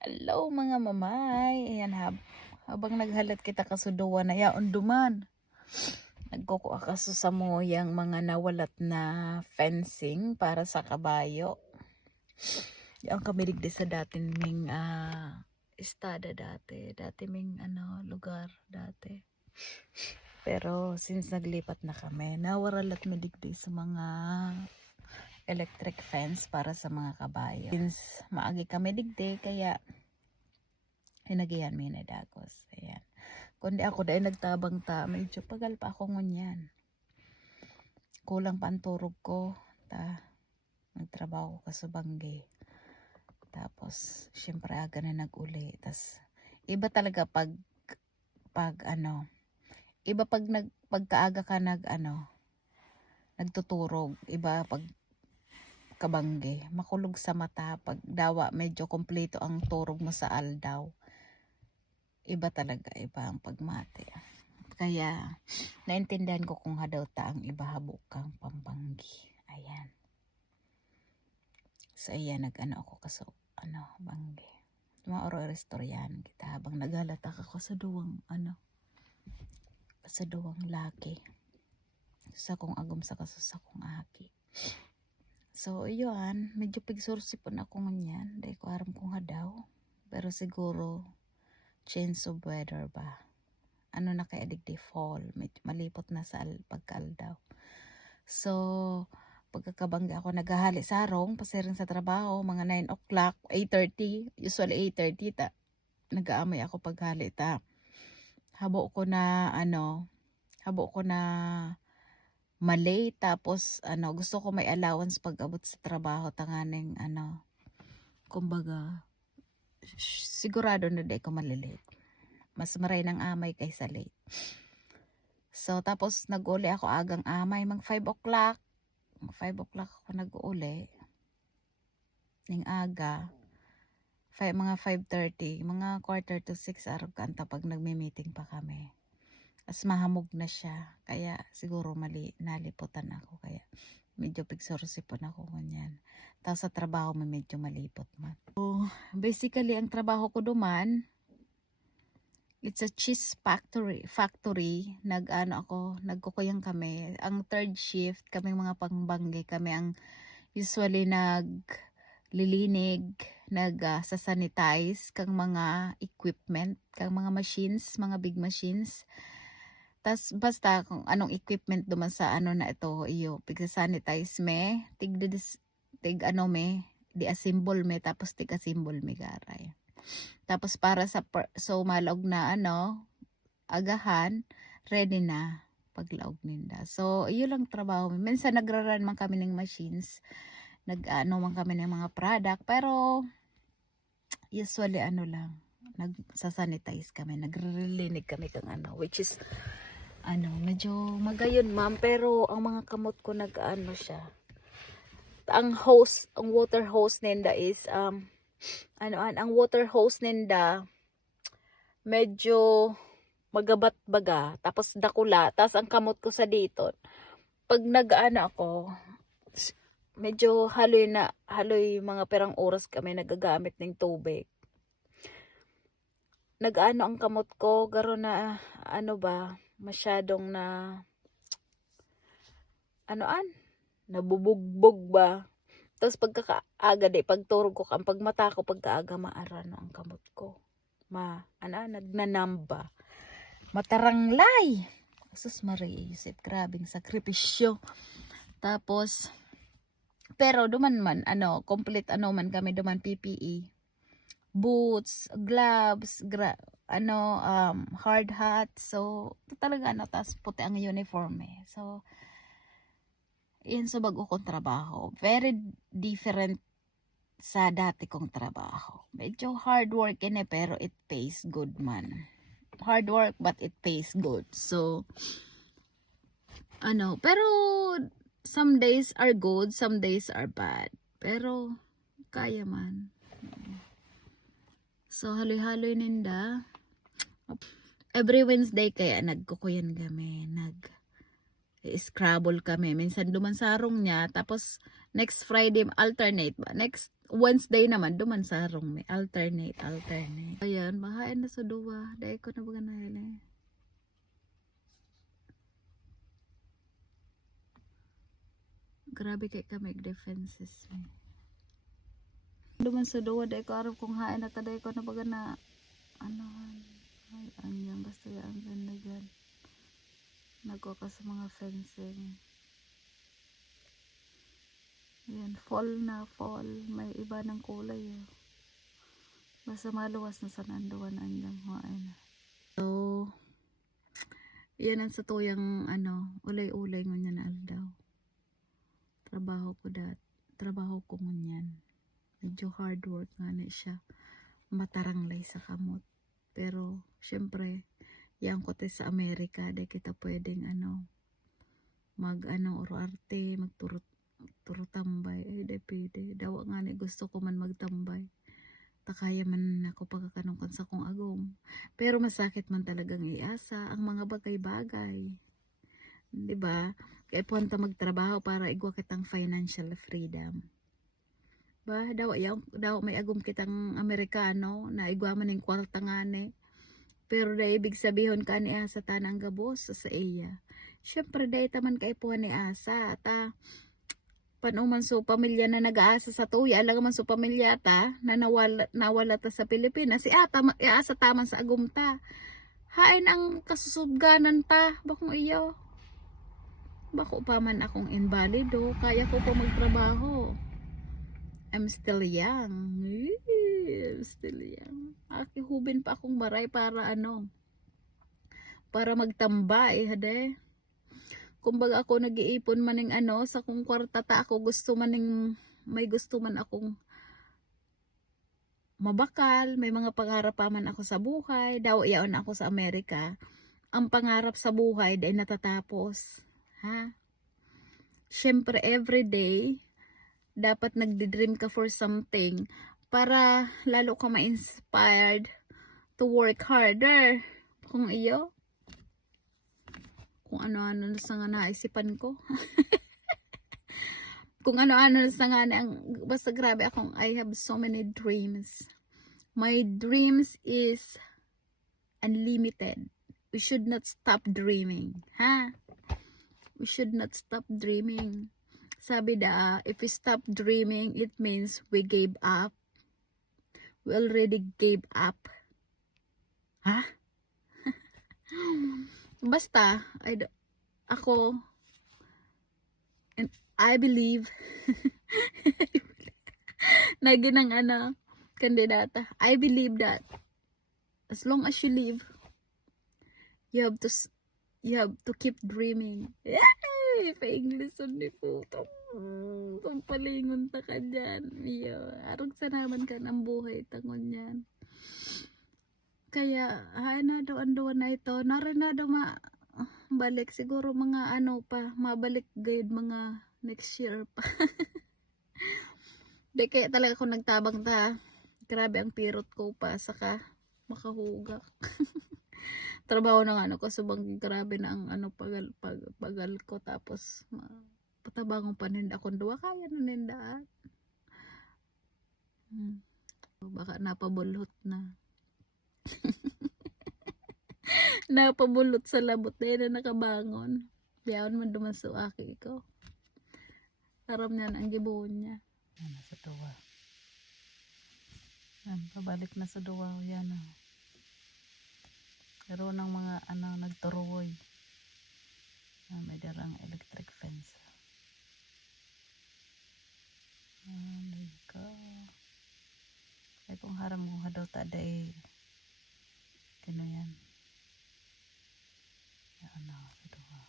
Hello mga mamay. Ayan habang naghalat kita kasuduan na yaon duman. Nagkukuha kaso sa mo yang mga nawalat na fencing para sa kabayo. Yang kami digdi sa dating ming estada dati. Dati ming lugar dati. Pero since naglipat na kami, nawaralat mi digdi sa mga electric fence para sa mga kabayo. Since maagi kami digdi kaya hinagihan mi na dagos. Ayan. Kundi ako dahil nagtabang ta, medyo pagal pa ako ngunyan. Kulang pa ang turog ko. Nagtrabaho ka sa Bangge. Tapos, syempre aga na nag-uli. Tas, iba talaga iba pagkaaga ka nagtuturog. Iba pag kabangge. Makulog sa mata. Pag dawa, medyo kompleto ang turog mo sa aldaw. Iba talaga, iba ang pagmati. Kaya, naintindihan ko kung hadaw ta ang iba habukang Pambanggi. Ayan. So, ayan, ako kaso, Banggi. Maoro restoryan kita habang naghalata ka sa duwang laki. Sa kong agom sa kaso sa kong aki. So, iyon, medyo pigsursipon ako nganyan. Dahil ko aram kong hadaw. Pero siguro, change of weather ba? Na kaya digdi fall, malipot na sa pagkaaldaw. So, pagkakabangga ako naghahali sarong, pasirin sa trabaho, mga 9 o'clock, 8:30, usually 8:30 ta. Nag-aamay ako paghali ta. Habo ko na malay, tapos gusto ko may allowance pag abot sa trabaho tanganing kumbaga sigurado na di ko malilate. Mas maray ng amay kaysa late. So, tapos nag-uli ako agang amay. Mga 5 o'clock. 5 o'clock ako nag-uli. Ning aga. Mga 5:30. Mga 5:45 arap kanta pag nagme-meeting pa kami. As mahamog na siya. Kaya siguro naliputan ako. Kaya medyo pigsursipon ako ganyan. Tapos sa trabaho medyo malipot man. So, basically, ang trabaho ko duman, it's a cheese factory. Nagkukuyang kami. Ang third shift, kami mga pangbangge, kami ang usually naglilinig, nagsasanitize kang mga equipment, kang mga machines, mga big machines. Tas basta kung anong equipment duman sa na ito, pigsasanitize me, di-assemble me, tapos tig-assemble me garay. Tapos para sa so malog na agahan, ready na paglaog ninda. So iyo lang trabaho. Minsan nagra-run man kami ng machines. Man kami ng mga product, pero usually lang, nagsasanitize kami, nagre-relinig kami kang which is medyo magayon ma'am, pero ang mga kamot ko siya. Ang water hose ninda is ang water hose ninda medyo magabat baga, tapos dakula, tapos ang kamot ko sa dito pag ako medyo haloy mga perang oras kami nagagamit ng tubig, ang kamot ko garo na masyadong nabubugbog ba. Tapos pagkakaaga pagturog ko ang pagmata ko pagkaaga maarano ang kamot ko. Nagnanamba. Mataranglay. Sus mariisip, grabing sakripisyo. Tapos pero duman man complete man kami duman PPE. Boots, gloves, hard hat. So talaga tas puti ang uniform eh. So yan sa bago kong trabaho. Very different sa dati kong trabaho. Medyo hard work pero it pays good man. Hard work but it pays good. So, pero some days are good, some days are bad. Pero, kaya man. So, haloy-haloy ninda. Every Wednesday kaya nagkukuyan kami. Scrabble kami. Minsan duman sarong niya. Tapos next Friday alternate ba? Next Wednesday naman duman sa harong may alternate. Ayan, mahain na sa duwa. Dahil ko na baga na eh. Grabe kay kami defenses eh. Duman sa duwa dahil ko araw kong hain na taday ko na baga na ano ay anyan basta yan ganda dyan. Nagko ka sa mga fencing. Yan, fall na fall. May iba ng kulay eh. Basta maluwas na sa nanduan andang hain. So, yan ang sa tuyang ano, ulay-ulay ngunyan na aldaw. Trabaho ko ngunyan. Medyo hard work nga na siya. Mataranglay sa kamot. Pero, syempre, yang kote sa Amerika, di kita pwedeng oro arte, magturot tambay. Di pwede. Dawa nga ni gusto ko man magtambay. Takaya man ako pagkakanungkan sa kong agom. Pero masakit man talagang iasa ang mga bagay-bagay. Diba? Kaya punta magtrabaho para igwa kitang financial freedom. Ba, daw may agom kitang Amerikano na igwa man ng kwarta nga ni. Pero da ibig sabihin ka ni asa tanang gabos sa iya. Syempre da taman kay po ni asa ta panuman so pamilya na nag-aasa sa tuya alang man so pamilya ta na nawala ta sa Pilipinas si ata asa taman sa agumta. Hain ang kasusubganan ta bakong iyo. Bako pa man akong invalido, kaya ko pa magtrabaho. I'm still young. I'm still young. Akihubin pa akong baray para para magtambay, hade. Kumbaga ako nag-iipon maning sa kung kwarta ta ako may gusto man akong mabakal, may mga pangarap pa man ako sa buhay, daw iyaon ako sa Amerika. Ang pangarap sa buhay ay natatapos. Ha? Syempre everyday dapat nagdi-dream ka for something para lalo ka ma-inspired to work harder. Kung ano-ano na sa nga naisipan ko. Kung ano-ano na sa nga basta grabe akong I have so many dreams. My dreams is unlimited. We should not stop dreaming. Ha? We should not stop dreaming. Sabi if we stop dreaming, it means we gave up. We already gave up. Ha? Basta, ako, and I believe, na ginang kandidata, I believe that, as long as you live, you have to keep dreaming. Yay! Pa-English ni po. Pampalingon ta ka dyan. Arog sa naman ka ng buhay tangon yan. Kaya, anduan na ito. Narin na daw balik. Siguro mga mabalik gayud mga next year pa. Di kaya talaga ako nagtabang ta. Grabe ang pirot ko pa. Saka makahugak. Trabaho na ko subang grabe na ang pagal ko tapos patabangon pa ninda akong duwa kaya na nindaan. Baka napabulhot na. Napabulot sa labot na nakabangon. Biyawan man duman sa aki ko. Aram niyan ang gibuon niya. Sa duwa. Pabalik na sa duwa. Yan pero ng mga nagturuoy. May darang electric fence. Ay kung haram mo hadaw taday kano yan. Yan sa duwa.